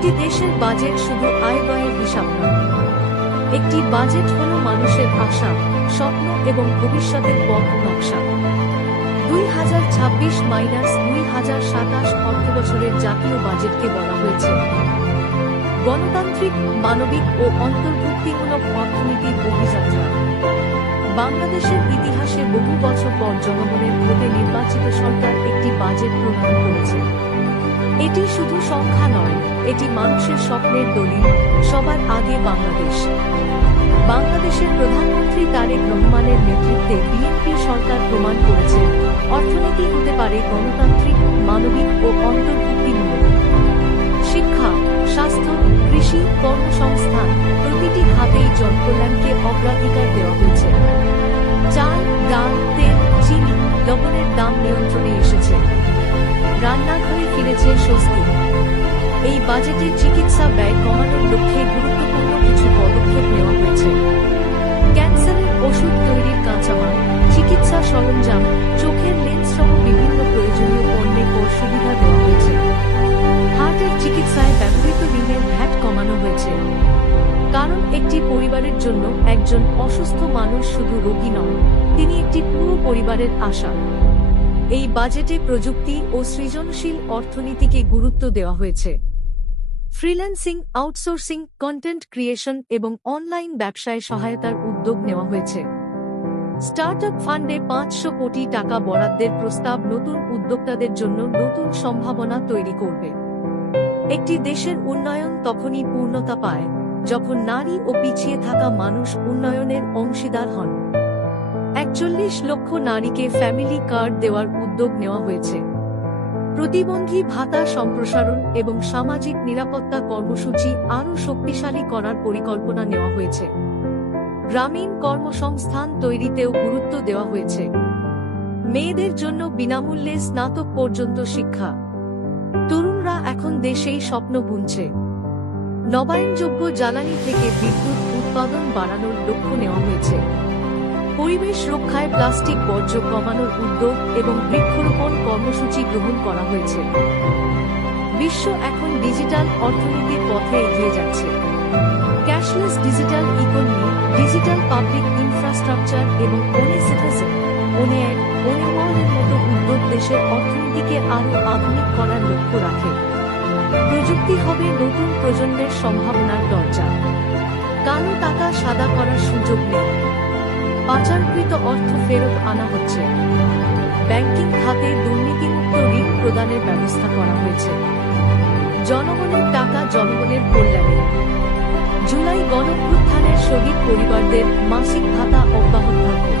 একটি দেশের বাজেট শুধু আয় ব্যয়ের হিসাব নয়। একটি বাজেট হল মানুষের আশা, স্বপ্ন এবং ভবিষ্যতের পথ নকশা। 2026-2027 অর্থবছরের জাতীয় বাজেটকে বলা হয়েছে গণতান্ত্রিক, মানবিক ও অন্তর্ভুক্তিমূলক অর্থনীতির অভিযাত্রা। বাংলাদেশের ইতিহাসে বহু বছর পর জনগণের ভোটে নির্বাচিত সরকার একটি বাজেট প্রণয়ন করেছে। এটি শুধু সংখ্যা নয়, এটি মানুষের স্বপ্নের দলিল। সবার আগে বাংলাদেশ। বাংলাদেশের প্রধানমন্ত্রী তারেক রহমানের নেতৃত্বে বিএনপি সরকার প্রমাণ করেছে অর্থনীতি হতে পারে গণতান্ত্রিক, মানবিক ও অন্তর্ভুক্তিমূলক। শিক্ষা, স্বাস্থ্য, কৃষি, কর্মসংস্থান প্রতিটি খাতেই জনকল্যাণকে অগ্রাধিকার দেওয়া হয়েছে। চাল, ডাল, তেল, চিনি, লবণের দাম নিয়ন্ত্রণে এসেছে। রান্নাঘরে ফিরেছে স্বস্তি। এই বাজেটে চিকিৎসা ব্যয় কমানোর লক্ষ্যে গুরুত্বপূর্ণ কিছু পদক্ষেপ নেওয়া হয়েছে। ক্যান্সারের ওষুধ তৈরির কাঁচামাল, চিকিৎসা সরঞ্জাম, চোখের লেন্স সহ বিভিন্ন প্রয়োজনীয় পণ্যে কর সুবিধা দেওয়া হয়েছে। হার্টের চিকিৎসায় ব্যবহৃত ঋণের ভ্যাট কমানো হয়েছে। কারণ একটি পরিবারের জন্য একজন অসুস্থ মানুষ শুধু রোগী নন, তিনি একটি পুরো পরিবারের আশা। এই বাজেটে প্রযুক্তি ও সৃজনশীল অর্থনীতিকে গুরুত্ব দেওয়া হয়েছে। ফ্রিল্যান্সিং, আউটসোর্সিং, কন্টেন্ট ক্রিয়েশন এবং অনলাইন ব্যবসায় সহায়তার উদ্যোগ নেওয়া হয়েছে। স্টার্টআপ ফান্ডে 500 কোটি টাকা বরাদ্দের প্রস্তাব নতুন উদ্যোক্তাদের জন্য নতুন সম্ভাবনা তৈরি করবে। একটি দেশের উন্নয়ন তখনই পূর্ণতা পায় যখন নারী ও পিছিয়ে থাকা মানুষ উন্নয়নের অংশীদার হন। 41 লক্ষ নারীকে ফ্যামিলি কার্ড দেওয়ার উদ্যোগ নেওয়া হয়েছে। প্রতিবন্ধী ভাতা সম্প্রসারণ এবং সামাজিক নিরাপত্তা কর্মসূচি আরও শক্তিশালী করার পরিকল্পনা নেওয়া হয়েছে। গ্রামীণ কর্মসংস্থান তৈরিতেও গুরুত্ব দেওয়া হয়েছে। মেয়েদের জন্য বিনামূল্যে স্নাতক পর্যন্ত শিক্ষা। তরুণরা এখন দেশেই স্বপ্ন বুনছে। নবায়নযোগ্য জ্বালানি থেকে বিদ্যুৎ উৎপাদন বাড়ানোর লক্ষ্য নেওয়া হয়েছে। পরিবেশ রক্ষায় প্লাস্টিক বর্জ্য কমানোর উদ্যোগ এবং বৃক্ষরোপণ কর্মসূচি গ্রহণ করা হয়েছে। বিশ্ব এখন ডিজিটাল অর্থনীতির পথে এগিয়ে যাচ্ছে। Cashless digital economy, digital public infrastructure এবং ওনে সিটিজেন, ওনের মতো উদ্যোগ দেশের অর্থনীতিকে আরও আধুনিক করার লক্ষ্য রাখে। প্রযুক্তি হবে নতুন প্রজন্মের সম্ভাবনার দরজা। কালো টাকা সাদা করার সুযোগ নেই। পাচারকৃত অর্থ ফেরত আনা হচ্ছে। ব্যাংকিং খাতে দুর্নীতিমুক্ত ঋণ প্রদানের ব্যবস্থা করা হয়েছে। জনগণের টাকা জনগণের কল্যাণে। জুলাই গণঅভ্যুত্থানের শহীদ পরিবারদের মাসিক ভাতা অব্যাহত থাকবে।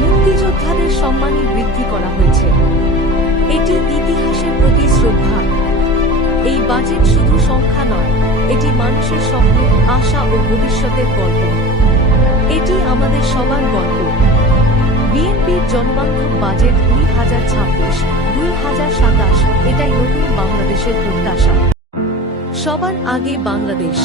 মুক্তিযোদ্ধাদের সম্মানী বৃদ্ধি করা হয়েছে। এটি ইতিহাসের প্রতি শ্রদ্ধা। এই বাজেট শুধু সংখ্যা নয়, এটি মানুষের স্বপ্ন, আশা ও ভবিষ্যতের গল্প। এটি আমাদের সবার গল্প। বিএনপির জনবান্ধব বাজেট 2026-2027, এটাই নতুন বাংলাদেশের প্রত্যাশা। সবার আগে বাংলাদেশ।